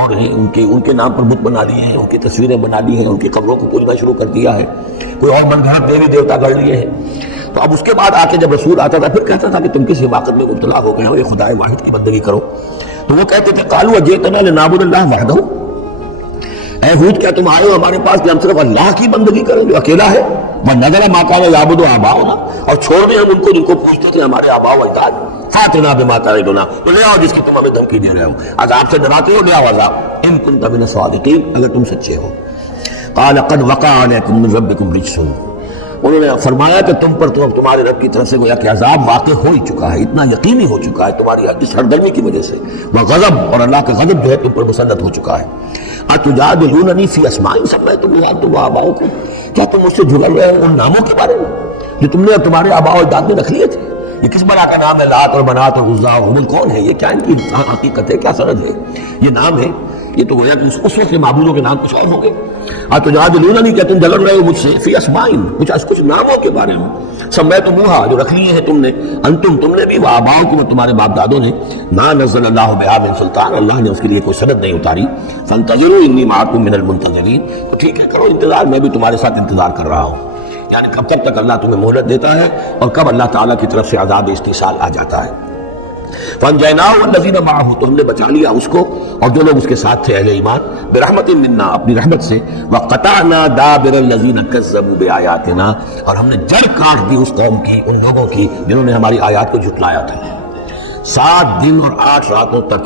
اور ہیں، ان کے نام پر بت بنا لیے ہیں، ان کی تصویریں بنا لی ہیں، ان کی قبروں کو پوجنا شروع کر دیا ہے، کوئی اور من گھڑت دیوی دیوتا گڑھ لیے ہیں۔ تو اب اس کے بعد آ کے جب رسول آتا تھا پھر کہتا تھا کہ تم کس حماقت میں مبتلا ہو گئے ہو، یہ خدائے واحد کی بندگی کرو۔ تو وہ کہتے تھے قالوا جئتنا لنعبد اللہ وحدہ، اے ہود کیا تم آئے ہو ہمارے پاس کہ ہم صرف اللہ کی بندگی کریں جو اکیلا ہے، وَنَذَرَ مَا كَانَ يَعْبُدُ آبَاؤُنَا، اور چھوڑ دیں ہم ان کو جن کو پوچھتے تھے ہمارے آباء و اجداد۔ فَأْتِنَا بِمَا تَعِدُنَا، تو لے آؤ جس کی تم ہمیں دھمکی دے رہے ہو، عذاب سے ڈراتے ہو، لے آؤ عذاب، إِن كُنتَ مِنَ الصَّادِقِينَ، اگر تم سچے ہو۔ قَالَ قَدْ وَقَعَ عَلَيْكُم مِّن رَّبِّكُمْ رِجْسٌ، انہوں نے فرمایا کہ تم پر تو تمہارے رب کی طرف سے گویا کہ عذاب واقع ہو ہی چکا ہے، اتنا یقینی ہو چکا ہے تمہاری اس سرگرمی کی وجہ سے، وغضب، اور اللہ کا غضب جو ہے تم پر مسلط ہو چکا ہے۔ اتجادلوننی فی اسماء سمیتموها انتم وآباؤکم، کیا تم مجھ سے جھگڑ رہے ہو ان ناموں کے بارے میں جو تم نے اور تمہارے آباء و اجداد نے رکھ لیے تھے؟ یہ کس بنا کا نام ہے؟ لات اور منات اور عزا اور ہبل کون ہے؟ یہ کیا ان کی حقیقت ہے، کیا سند ہے؟ یہ نام ہے، یہ تو گویا کہ اس وقت کے معبودوں کے نام کچھ اور ہوں گے۔ اتجادلوننی، کیا تم جھگڑ رہے ہو مجھ سے فی اسماء، کچھ ناموں کے بارے میں سمیتموها جو رکھ لیے ہیں تم نے، انتم تم نے بھی، وآباؤکم اور تمہارے باپ دادوں نے، ما نزل اللہ بہا من سلطان، اللہ نے اس کے لیے کوئی سند نہیں اتاری۔ فانتظروا انی معکم من المنتظرین، تو ٹھیک ہے کرو انتظار، میں بھی تمہارے ساتھ انتظار کر رہا ہوں، یعنی کب تک اللہ تمہیں مہلت دیتا ہے اور کب اللہ تعالیٰ کی طرف سے عذاب استحصال آ جاتا ہے۔ فانجیناہ والذین معہ، تو ہم نے بچا لیا اس کو اور جو لوگ اس کے ساتھ تھے اہل ایمان، برحمت منا، اپنی رحمت سے، وقطعنا دابر الذین کذبوا بآیاتنا، اور ہم نے جڑ کاٹ دی اس قوم کی، ان لوگوں کی جنہوں نے ہماری آیات کو جھٹلایا تھا۔ 7 دن اور 8 راتوں تک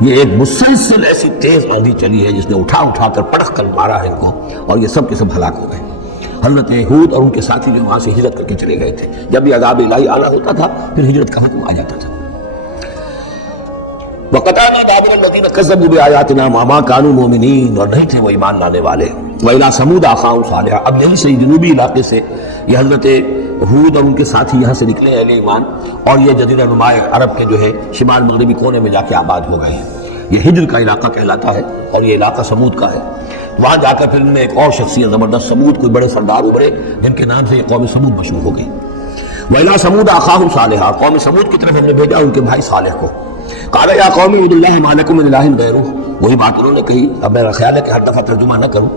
یہ ایک مسلسل ایسی تیز آندھی چلی ہے جس نے اٹھا کر پڑک کر مارا ہے ان کو، اور یہ سب کے سب ہلاک ہو گئے۔ حضرت ہود اور ان کے ساتھی جو وہاں سے ہجرت کر کے چلے گئے تھے، جب بھی عذاب الہی اعلیٰ ہوتا تھا پھر ہجرت کا حکم آ جاتا تھا۔ وَقَطَعْنَا دَابِرَ الَّذِينَ كَذَّبُوا بِآيَاتِنَا وَمَا كَانُوا مُؤْمِنِينَ، اور نہیں تھے وہ ایمان لانے والے۔ وَإِلَىٰ ثَمُودَ أَخَاهُمْ صَالِحًا، اب یہیں سے جنوبی علاقے سے یہ حضرت ہود اور ان کے ساتھی یہاں سے نکلے اہل ایمان، اور یہ جزیرہ نما عرب کے جو ہے شمال مغربی کونے میں جا کے آباد ہو گئے ہیں۔ یہ ہجر کا علاقہ کہلاتا ہے اور یہ علاقہ سمود کا ہے۔ وہاں جا کر پھر ان میں ایک اور شخصیت زبردست سمود، کوئی بڑے سردار ابھرے جن کے نام سے یہ قوم سمود مشہور ہو گئی۔ وَإِلَىٰ ثَمُودَ أَخَاهُمْ صَالِحًا، قوم سمود کی طرف ہم نے بھیجا ان کے بھائی صالح کو۔ قَالَ يَا قَوْمِ اعْبُدُوا اللَّهَ مَا لَكُم مِّنْ إِلَٰهٍ غَيْرُهُ، وہی بات انہوں نے کہی، اب میرا خیال ہے کہ ہر دفعہ ترجمہ نہ کروں۔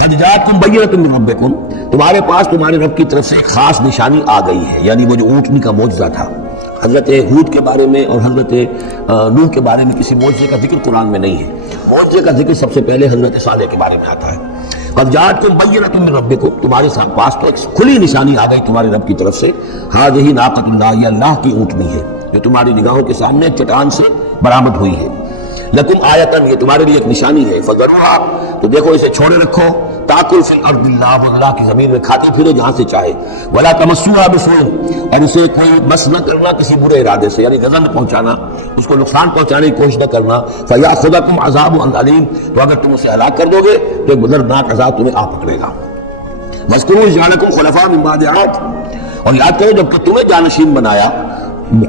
قَدْ جَاءَتْكُم بَيِّنَةٌ مِّن رَّبِّكُم، تمہارے پاس تمہارے رب کی طرف سے ایک خاص نشانی آ گئی ہے، یعنی وہ جو اونٹنی کا معجزہ تھا۔ حضرت ہود کے بارے میں اور حضرت نوح کے بارے میں کسی معجزے کا ذکر قرآن میں نہیں ہے، معجزے کا ذکر سب سے پہلے حضرت صالح کے بارے میں آتا ہے۔ قد جاءتکم بینۃ من ربکم، تمہارے پاس تو ایک کھلی نشانی آ گئی تمہارے رب کی طرف سے، ھذہ ناقۃ اللہ، یہ اللہ کی اونٹنی ہے جو تمہاری نگاہوں کے سامنے چٹان سے برآمد ہوئی ہے۔ لکم آیتن، یہ تمہارے لیے ایک نشانی ہے، فذروھا، تو دیکھو اسے چھوڑے رکھو، تاکل فی الارض اللہ، اللہ کی زمین میں کھاتے پھرو جہاں سے چاہے، ولا تمسوھا بسوء، اور اسے کوئی مس نہ کرنا کسی برے ارادے سے، یعنی غضب نہ پہنچانا، اس کو نقصان پہنچانے کی کوشش نہ کرنا، فیاخذکم عذاب علیم، تو اگر تم اسے ہلاک کر دو گے تو ایک دردناک عذاب تمہیں آ پکڑے گا۔ واذکروا اذ جعلکم خلفاء من بعد عاد، اور یاد کرو جب کہ تمہیں جانشین بنایا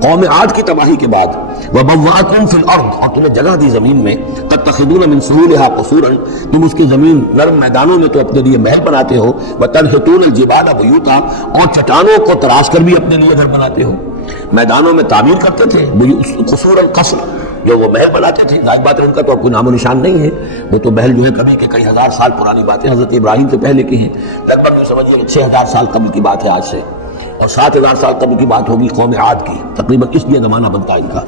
قوم عاد کی تباہی کے بعد، وَبَوَّأَكُمْ فِي الْأَرْضِ، اور تمہیں جگہ دی زمین میں، تَتَّخِذُونَ مِن سُهُولِهَا قُصُورًا، تم اس کی زمین نرم میدانوں میں تو اپنے لیے محل بناتے ہو، وَتَنْحِتُونَ الْجِبَالَ بُيُوتًا، اور چٹانوں کو تراش کر بھی اپنے لیے گھر بناتے ہو، میدانوں میں تعمیر کرتے تھے، قصور القصر، جو وہ محل بناتے تھے، ظاہر بات ہے ان کا تو کوئی نام و نشان نہیں ہے، وہ تو محل جو ہے کبھی کے کئی ہزار سال پرانی باتیں حضرت ابراہیم سے پہلے کی ہیں، لگ بھگ یوں سمجھیے کہ 6000 سال قبل کی بات ہے آج سے، اور 7000 سال قبل کی بات ہوگی قوم عاد کی، تقریباً اس لیے زمانہ بنتا ہے ان کا۔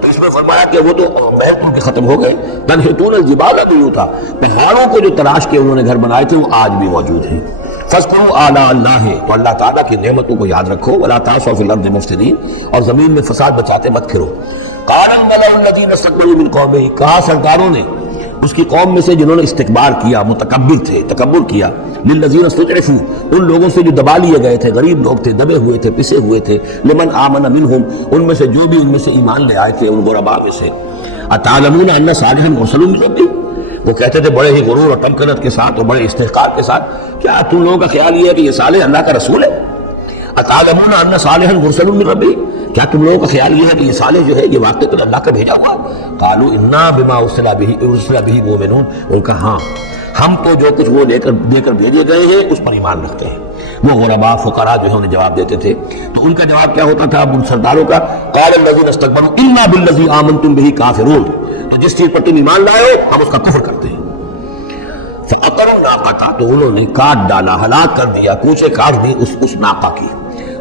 تو اس میں فرمایا کہ وہ تو محل ان کے ختم ہو گئے، تنحتون الجبال بیوتا، پہاڑوں کو جو تراش کے انہوں نے گھر بنائے تھے وہ آج بھی موجود ہیں۔ فاذکروا آلاء اللہ، تو اللہ تعالیٰ کی نعمتوں کو یاد رکھو، ولا تعثوا فی الارض مفسدین، اور زمین میں فساد بچاتے مت پھرو۔ قال الملأ الذین استکبروا من قومہ، کہا سرداروں نے اس کی قوم میں سے جنہوں نے استکبار کیا، متکبر تھے، تکبر کیا، للذین استضعفوا، ان لوگوں سے جو دبا لیے گئے تھے، غریب لوگ تھے، دبے ہوئے تھے، پسے ہوئے تھے، لمن آمن منہم، ان میں سے جو بھی ان میں سے ایمان لے آئے تھے ان غرباء میں سے، اتعلمون ان صالحا مرسل من ربی، وہ کہتے تھے بڑے ہی غرور اور تمکنت کے ساتھ اور بڑے استحقار کے ساتھ، کیا تم لوگوں کا خیال یہ ہے کہ یہ صالح اللہ کا رسول ہے؟ اتعلمون ان صالحا مرسل من ربی، کیا تم لوگوں کا خیال یہ ہے کہ یہ صالح جو ہے یہ واقعی تو اللہ کا بھیجا ہوا ہے؟ قالوا انا بما ارسل به مؤمنون، ان کا ہاں ہم تو جو کچھ وہ دے کر بھیجے گئے ہیں اس پر ایمان رکھتے ہیں. وہ غرباء فقراء جو ہے انہیں جواب دیتے تھے. تو ان کا جواب کیا ہوتا تھا ان سرداروں کا؟ قال الذین استکبروا انا بالذی آمنتم بہ کافرون. تو جس چیز پر تم ایمان لائے ہو ہم اس کا کفر کرتے ہیں. فعقروا الناقۃ، تو انہوں نے کاٹ ڈالا، ہلاک کر دیا، کوچے کاٹ دی اس ناقہ کی.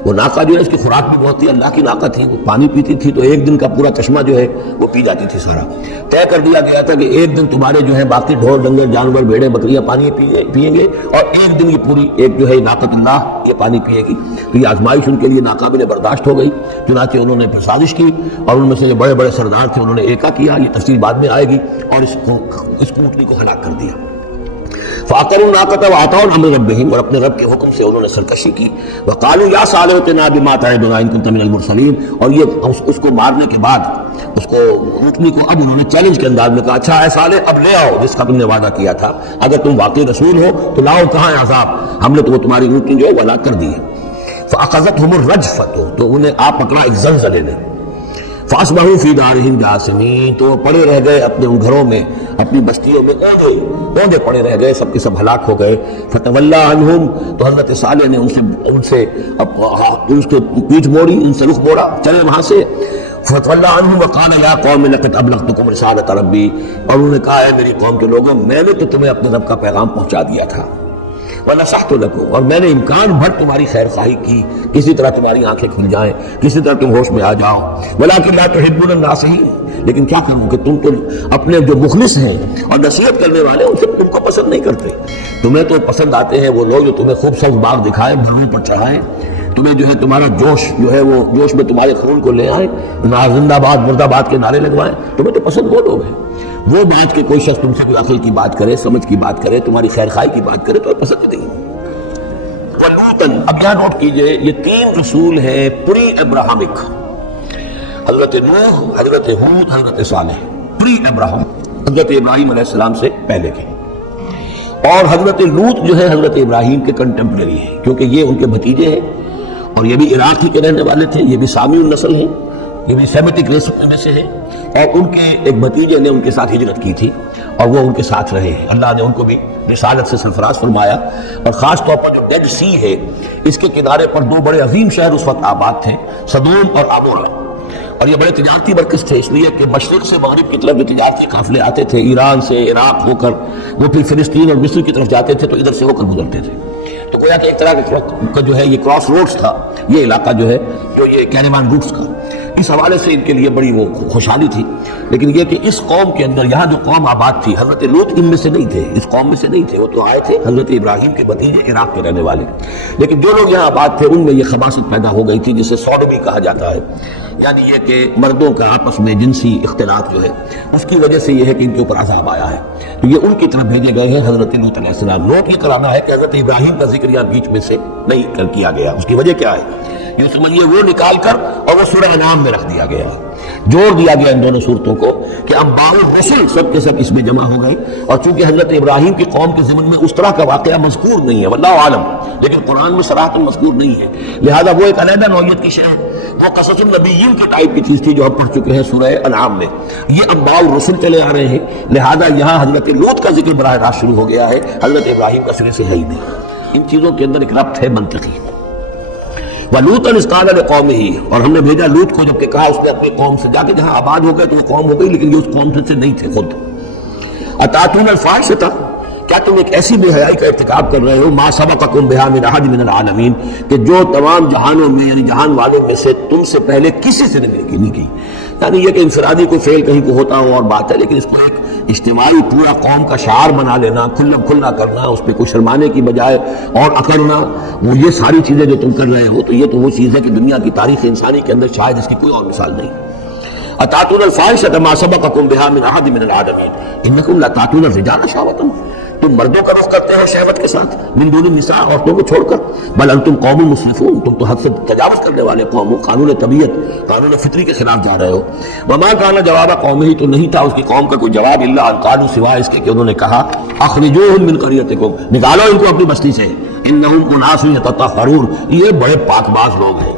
وہ ناقہ جو ہے اس کی خوراک بھی بہت تھی، اللہ کی ناقہ تھی، وہ پانی پیتی تھی تو ایک دن کا پورا چشمہ جو ہے وہ پی جاتی تھی سارا. طے کر دیا گیا تھا کہ ایک دن تمہارے جو ہے باقی ڈھور ڈنگر جانور بھیڑیں بکریاں پانی پئیں گے اور ایک دن یہ پوری ایک جو ہے ناقۃ اللہ یہ پانی پیے گی. تو یہ آزمائش ان کے لیے ناقابل برداشت ہو گئی. چنانچہ انہوں نے پھر سازش کی اور ان میں سے جو بڑے بڑے سردار تھے انہوں نے ایکا کیا، یہ تفصیل بعد میں آئے گی، اور اس اونٹنی کو ہلاک کر دیا. فَعَقَرُوا النَّاقَةَ وَعَتَوْا عَنْ أَمْرِ رَبِّهِمْ، اور اپنے رب کے حکم سے انہوں نے سرکشی کی. وَقَالُوا يَا صَالِحُ ائْتِنَا بِمَا تَعِدُنَا إِن كُنتَ مِنَ الْمُرْسَلِينَ. اور یہ اس کو مارنے کے بعد اس کو اونٹنی کو اب انہوں نے چیلنج کے انداز میں کہا اچھا اے صالح اب لے آؤ جس کا تم نے وعدہ کیا تھا، اگر تم واقعی رسول ہو تو لاؤ کہاں ہے عذاب، ہم نے تو وہ تمہاری اونٹنی جو ہے وہ ہلاک کر دی ہے. فَأَخَذَتْهُمُ الرَّجْفَةُ، تو انہیں آپ پکڑا ایک زلزلے نے. فَأَصْبَحُوا فِي دَارِهِمْ جَاثِمِينَ، تو وہ پڑے رہ گئے اپنے ان گھروں میں، اپنی بستیوں میں اوندے پڑے رہ گئے، سب کے سب ہلاک ہو گئے. فَتَوَلَّىٰ عَنْهُمْ، تو حضرت صالح نے ان سے پیٹھ موڑی، ان سے رخ موڑا، چلے وہاں سے. فَتَوَلَّىٰ عَنْهُمْ وَقَالَ يَا قَوْمِ لَقَدْ أَبْلَغْتُكُمْ رِسَالَةَ رَبِّي، اور انہوں نے کہا ہے میری قوم کے لوگوں میں نے تو تمہیں اپنے رب کا پیغام پہنچا دیا تھا. وَنَصَحْتُ لَكُمْ، اور میں نے امکان بھر تمہاری خیر خواہی کی، کسی طرح تمہاری آنکھیں کھل جائیں، کسی طرح تم ہوش میں آ جاؤ. وَلَٰكِن لَا تُحِبُّونَ النَّاصِحِينَ، لیکن کیا کروں کہ تم تو اپنے جو مخلص ہیں اور نصیحت کرنے والے ان سے تم کو پسند نہیں کرتے. تمہیں تو پسند آتے ہیں وہ لوگ جو تمہیں خوبصورت باغ دکھائیں، بھروں پر چڑھائیں، تمہیں جو ہے تمہارا جوش جو ہے وہ جوش میں تمہارے خون کو لے آئیں، زندہ باد مردہ باد کے نعرے لگوائیں. تمہیں تو پسند وہ لوگ ہیں. وہ بات کہ کوئی شخص تم سے کوئی عقل کی بات کرے، سمجھ کی بات کرے، تمہاری خیر خواہی کی بات کرے تو پسند نہیں. اب یہاں نوٹ کیجئے یہ 3 رسول ہیں پری ابراہمک، حضرت نوح، حضرت ہود، حضرت صالح. پری ابراہم حضرت ابراہیم علیہ السلام سے پہلے کے. اور حضرت لوط جو ہے حضرت ابراہیم کے کنٹمپریری ہیں، کیونکہ یہ ان کے بھتیجے ہیں اور یہ بھی عراق ہی کے رہنے والے تھے، یہ بھی سامی النسل ہیں، یہ بھی سیمیٹک ریس میں سے ہیں. اور ان کے ایک بھتیجے نے ان کے ساتھ ہجرت کی تھی اور وہ ان کے ساتھ رہے ہیں. اللہ نے ان کو بھی رسالت سے سرفراز فرمایا. اور خاص طور پر جو ڈیڈ سی ہے اس کے کنارے پر 2 بڑے عظیم شہر اس وقت آباد تھے، سدوم اور عمورہ. اور یہ بڑے تجارتی مرکز تھے، اس لیے کہ مشرق سے مغرب کی طرف جو تجارتی قافلے آتے تھے ایران سے عراق ہو کر وہ پھر فلسطین اور مصر کی طرف جاتے تھے تو ادھر سے ہو کر گزرتے تھے. تو گویا کہ ایک طرح کا جو ہے یہ کراس روڈز تھا یہ علاقہ جو ہے جو یہ کیریوان روٹس کا. اس حوالے سے ان کے لیے بڑی وہ خوشحالی تھی. لیکن یہ کہ اس قوم کے اندر یہاں جو قوم آباد تھی حضرت لوط ان میں سے نہیں تھے، اس قوم میں سے نہیں تھے، وہ تو آئے تھے حضرت ابراہیم کے بھتیجے عراق کے رہنے والے. لیکن جو لوگ یہاں آباد تھے ان میں یہ خباثت پیدا ہو گئی تھی جسے سوڈومی کہا جاتا ہے، یعنی یہ کہ مردوں کا آپس میں جنسی اختلاط جو ہے اس کی وجہ سے یہ ہے کہ ان کے اوپر عذاب آیا ہے. تو یہ ان کی طرف بھیجے گئے ہیں حضرت لوط علیہ السلام. نوٹ یہ کرانا ہے کہ حضرت ابراہیم کا ذکر یہاں بیچ میں سے نہیں کیا گیا. اس کی وجہ کیا ہے یہ سمجھیے وہ نکال کر اور وہ سورہ انعام میں رکھ دیا گیا، جوڑ دیا گیا ان دونوں صورتوں کو کہ انباء الرسل سب کے سب اس میں جمع ہو گئے. اور چونکہ حضرت ابراہیم کی قوم کے ضمن میں اس طرح کا واقعہ مذکور نہیں ہے واللہ عالم، لیکن قرآن میں صراحتاً مذکور نہیں ہے، لہذا وہ ایک علیحدہ نوعیت کی شے ہے. وہ قصص النبیین کے ٹائپ کی چیز تھی جو ہم پڑھ چکے ہیں سورہ انعام میں. یہ انباء الرسل چلے آ رہے ہیں، لہذا یہاں حضرت لوط کا ذکر براہ راست شروع ہو گیا ہے، حضرت ابراہیم کا سرے سے ہے ہی نہیں. ان چیزوں کے اندر ایک ربط ہے منطقی. وَلُوطًا إِذْ قَالَ لِقَوْمِهِ، اور ہم نے بھیجا لوط کو جب کہ کہا اس نے اپنی قوم سے، جا کے جہاں آباد ہو گئے تو وہ قوم ہو گئی لیکن یہ اس قوم سے نہیں تھے خود. أَتَأْتُونَ الْفَاحِشَةَ، کیا تم ایک ایسی بے حیائی کا ارتکاب کر رہے ہو، مَا سَبَقَكُم بِهَا مِنْ أَحَدٍ مِنَ الْعَالَمِينَ، کہ جو تمام جہانوں میں یعنی جہان والوں میں سے تم سے پہلے کسی سے نہیں کی. یعنی یہ کہ انفرادی کوئی فعل کہیں کو ہوتا ہو اور بات ہے، لیکن اس کو ایک اجتماعی پورا قوم کا شعار بنا لینا، کھلنا کرنا، اس پہ کوئی شرمانے کی بجائے اور اکڑنا، وہ یہ ساری چیزیں جو تم کر رہے ہو تو یہ تو وہ چیز ہے کہ دنیا کی تاریخ انسانی کے اندر شاید اس کی کوئی اور مثال نہیں. أَتَأْتُونَ الْفَاحِشَةَ مَا سَبَقَكُم بِهَا مِنْ أَحَدٍ مِنَ الْعَالَمِينَ إِنَّكُمْ لَتَأْتُونَ الرِّجَالَ شَهْوَةً، تم مردوں کا رخ کرتے ہو شہوت کے ساتھ، من دون النساء، عورتوں کو چھوڑ کر. بل انتم قوم مسرفون، تم تو حد سے تجاوز کرنے والے قوم ہو، قانون طبیعت قانون فطری کے خلاف جا رہے ہو. وما كان جواب قومه، تو نہیں تھا اس کی قوم کا کوئی جواب، الا ان قالوا، سوائے اس کے کہ انہوں نے کہا اخرجوهم من قريتكم، نکالو ان کو اپنی بستی سے، انهم اناس يتطهرون، یہ بڑے پاک باز لوگ ہیں،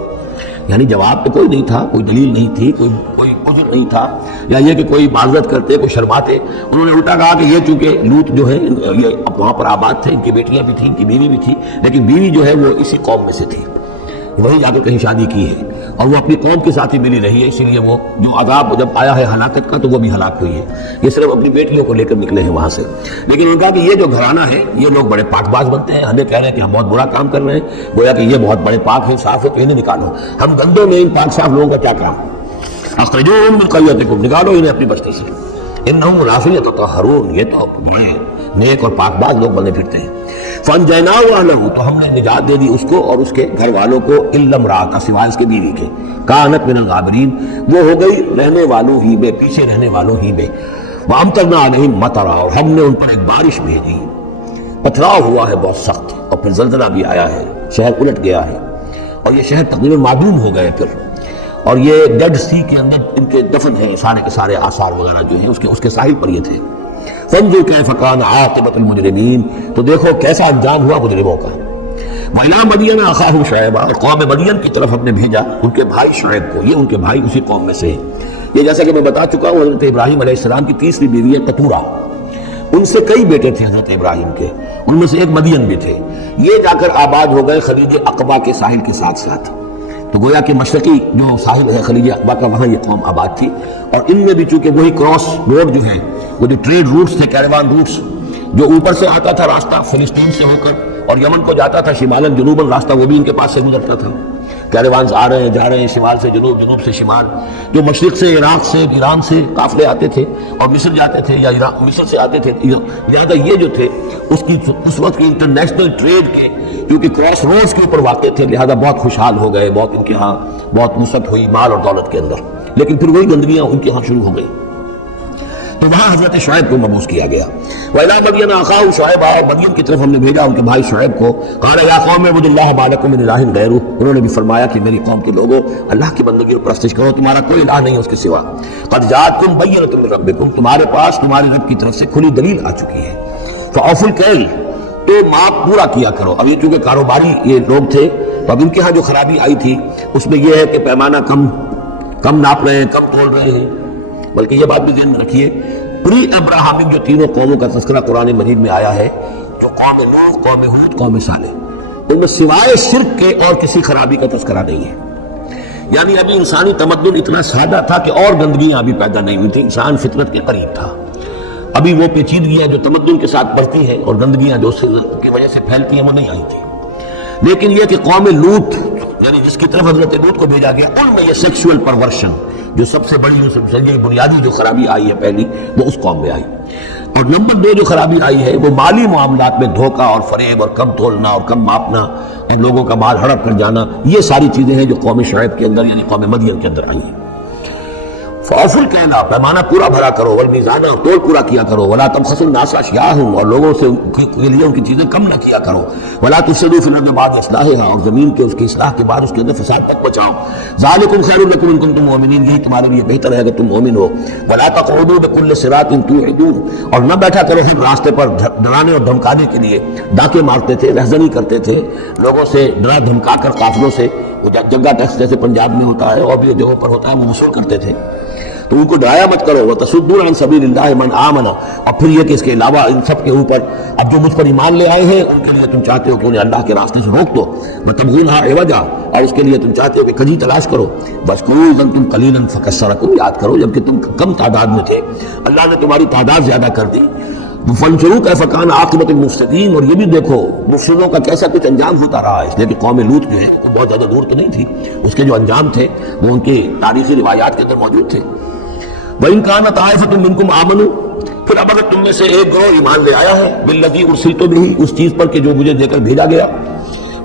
یعنی جواب پہ کوئی نہیں تھا، کوئی دلیل نہیں تھی، کوئی عذر نہیں تھا، یا یہ کہ کوئی معذرت کرتے، کوئی شرماتے. انہوں نے الٹا کہا کہ یہ چونکہ لوط جو ہے یہ وہاں پر آباد تھے، ان کی بیٹیاں بھی تھیں، ان کی بیوی بھی تھی، لیکن بیوی جو ہے وہ اسی قوم میں سے تھی، وہی جا کر کہیں شادی کی ہے، اور وہ اپنی قوم کے ساتھ ہی ملی رہی ہے، اسی لیے وہ جو عذاب جب آیا ہے ہلاکت کا تو وہ بھی ہلاک ہوئی ہے. یہ صرف اپنی بیٹیوں کو لے کر نکلے ہیں وہاں سے. لیکن ان کا کہ یہ جو گھرانہ ہے یہ لوگ بڑے پاک باز بنتے ہیں، ہمیں کہہ رہے ہیں کہ ہم بہت برا کام کر رہے ہیں، گویا کہ یہ بہت بڑے پاک ہیں، صاف ہے، تو انہیں نکالو. ہم گندوں میں ان پاک صاف لوگوں کا کیا کام؟ اخرجوہم من قریتکم، نکالو انہیں اپنی بستی سے. انہم اناس یتطہرون، یہ تو بڑے نیک اور پاک باز لوگ بنے پھرتے ہیں. فانجیناہ واہلہ، تو ہم نے نجات دے دی اس کو اور اس کے گھر والوں کو، الا امرأتہ، سوائے اس کے بیوی کے، کانت من الغابرین، وہ ہو گئی رہنے والوں ہی میں، پیچھے رہنے والوں ہی میں. وامطرنا علیہم مطرا، اور ہم نے ان پر ایک بارش بھیجی، پتھراؤ ہوا ہے بہت سخت، اور پھر زلزلہ بھی آیا ہے، شہر الٹ گیا ہے، اور یہ شہر تقریباً معدوم ہو گئے پھر. اور یہ ڈیڈ سی کے اندر ان کے دفن ہیں سارے کے سارے آثار وغیرہ جو ہیں اس کے ساحل پر یہ تھے. فانظر کیف کان عاقبۃ المجرمین، تو دیکھو کیسا انجام ہوا مجرموں کا. وإلی مدین اخاہم شعیبا، اور قوم مدین کی طرف ہم نے بھیجا ان کے بھائی شعیب کو، یہ ان کے بھائی اسی قوم میں سے ہیں. یہ جیسا کہ میں بتا چکا ہوں حضرت ابراہیم علیہ السلام کی تیسری بیوی ہے قطورہ، ان سے کئی بیٹے تھے حضرت ابراہیم کے، ان میں سے ایک مدین بھی تھے. یہ جا کر آباد ہو گئے خلیج عقبہ کے ساحل کے ساتھ ساتھ. تو گویا کہ مشرقی جو ساحل ہے خلیج عقبہ کا، وہاں یہ قوم آباد تھی. اور ان میں بھی چونکہ وہی کراس روڈ جو ہے، وہ جو ٹریڈ روٹس تھے، کیروان روٹس، جو اوپر سے آتا تھا راستہ فلسطین سے ہو کر اور یمن کو جاتا تھا شمالاً جنوباً راستہ، وہ بھی ان کے پاس سے گزرتا تھا. کیروانز آ رہے ہیں جا رہے ہیں، شمال سے جنوب، جنوب سے شمال. جو مشرق سے عراق سے ایران سے قافلے آتے تھے اور مصر جاتے تھے، یا مصر سے آتے تھے، لہٰذا یہ جو تھے اس وقت کی انٹرنیشنل ٹریڈ کے کیونکہ کراس روڈز کے اوپر واقع تھے، لہذا بہت خوشحال ہو گئے، بہت ان کے ہاں بہت وسعت ہوئی مال اور دولت کے اندر. لیکن پھر وہی گندگیاں ان کے ہاں شروع ہو گئی، تو وہاں حضرت شعیب کو مبعوث کیا گیا. وإلی مدین اخاہم شعیبا، اور مدین کی طرف ہم نے بھیجا ان کے بھائی شعیب کو. قال یا قوم اعبدوا اللہ ما لکم من الہ غیرہ، انہوں نے بھی فرمایا کہ میری قوم کے لوگوں اللہ کی بندگی اور پرستش کرو، تمہارا کوئی الہ نہیں ہے اس کے سوا. قد جاءتکم بینۃ من ربکم، تمہارے پاس تمہارے رب کی طرف سے کھلی دلیل آ چکی ہے. فاوفوا الکیل، تو ماپ پورا کیا کرو. اب یہ چونکہ کاروباری یہ لوگ تھے، تو اب ان کے ہاں جو خرابی آئی تھی اس میں یہ ہے کہ پیمانہ کم ناپ رہے ہیں، کم تول رہے ہیں. بلکہ یہ بات بھی ذہن میں رکھیے، پری ابراہیمک جو تینوں قوموں کا تذکرہ قرآن مجید میں آیا ہے، جو قوم نوح، قوم ہود، قوم صالح، ان میں سوائے شرک کے اور کسی خرابی کا تذکرہ نہیں ہے. یعنی ابھی انسانی تمدن اتنا سادہ تھا کہ اور گندگیاں ابھی پیدا نہیں ہوئی تھی، انسان فطرت کے قریب تھا. ابھی وہ پیچیدگیاں جو تمدن کے ساتھ بڑھتی ہیں اور گندگیاں جو کی وجہ سے پھیلتی ہیں وہ نہیں آئی تھی. لیکن یہ کہ قوم لوط، یعنی جس کی طرف حضرت لوط کو بھیجا گیا، ان میں یہ سیکسول پرورشن جو سب سے بڑی بنیادی جو خرابی آئی ہے پہلی، وہ اس قوم میں آئی. اور نمبر 2 جو خرابی آئی ہے وہ مالی معاملات میں دھوکہ اور فریب اور کم تولنا اور کم ماپنا اور لوگوں کا مال ہڑپ کر جانا. یہ ساری چیزیں ہیں جو قوم شعیب کے اندر یعنی قوم مدین کے اندر آئی ہیں. فاوفوا الکیل، پیمانہ پورا بھرا کرو، والمیزان، تول پورا کیا کرو، ولا تبخسوا الناس اشیاءهم، اور لوگوں سے کے لیے ان کی چیزیں کم نہ کیا کرو، ولا تفسدوا فی الارض بعد اصلاحها، اور زمین کے اس کی اصلاح کے بعد اس کے اندر فساد تک بچاؤ. ذالکم خیر لکم ان کنتم مؤمنین، یہی تمہارے لیے بہتر ہے اگر تم مومن ہو. ولا تقعدوا بکل صراط توعدون، اور نہ بیٹھا کرو ہر راستے پر ڈرانے اور دھمکانے کے لیے. ڈاکے مارتے تھے، رہزنی کرتے تھے لوگوں سے، ڈرا دھمکا کر قافلوں سے، وہ جگہ ٹیکس جیسے پنجاب میں ہوتا ہے اور بھی جگہوں پر ہوتا ہے وہ وصول کرتے تھے. تو ان کو ڈرایا مت کرو. وتصدون عن سبیل اللہ من آمن، اور پھر یہ کہ اس کے علاوہ ان سب کے اوپر اب جو مجھ پر ایمان لے آئے ہیں ان کے لیے تم چاہتے ہو کہ انہیں اللہ کے راستے سے روک دو. وتبغونها عوجا، اور اس کے لیے تم چاہتے ہو کہ کجی تلاش کرو. واذکروا اذ انتم قلیلا فکثرکم، یاد کرو جبکہ تم کم تعداد میں تھے اللہ نے تمہاری تعداد زیادہ کر دی. فانظروا کیف کان عاقبۃ المفسدین، اور یہ بھی دیکھو مفسدوں کا کیسا کچھ انجام ہوتا رہا ہے. اس لیے کہ قوم لوط جو ہے وہ بہت زیادہ دور تو نہیں تھی، اس کے جو انجام تھے وہ ان کی تاریخی روایات کے اندر موجود تھے. وَإِن كَانَ طَائِفَةٌ مِّنكُمْ آمَنُوا، پھر اب اگر تم میں سے ایک گروہ ایمان لے آیا ہے، بِالَّذِي أُرْسِلْتُ بِهِ، اس چیز پر کہ جو مجھے دے کر بھیجا گیا.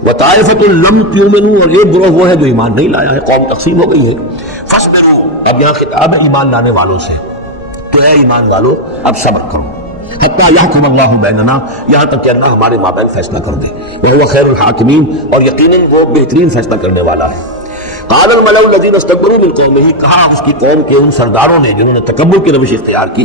وَطَائِفَةٌ لَمْ تُؤْمِنُوا، اور ایک گروہ وہ ہے جو ایمان نہیں لایا ہے، قوم تقسیم ہو گئی ہے. فَاصْبِرُوا، اب یہاں خطاب ہے ایمان لانے والوں سے، تو اے ایمان والو اب صبر کرو. حتیٰ یحکم اللہ بیننا، یہاں تک کہ اللہ ہمارے مابین فیصلہ کر دے. وَهُوَ خَيْرُ الْحَاكِمِينَ، اور یقیناً وہ بہترین فیصلہ کرنے والا ہے. قال الملأ الذين استكبروا من قومه، کہا اس کی قوم کے ان سرداروں نے جنہوں نے تکبر کی روش اختیار کی،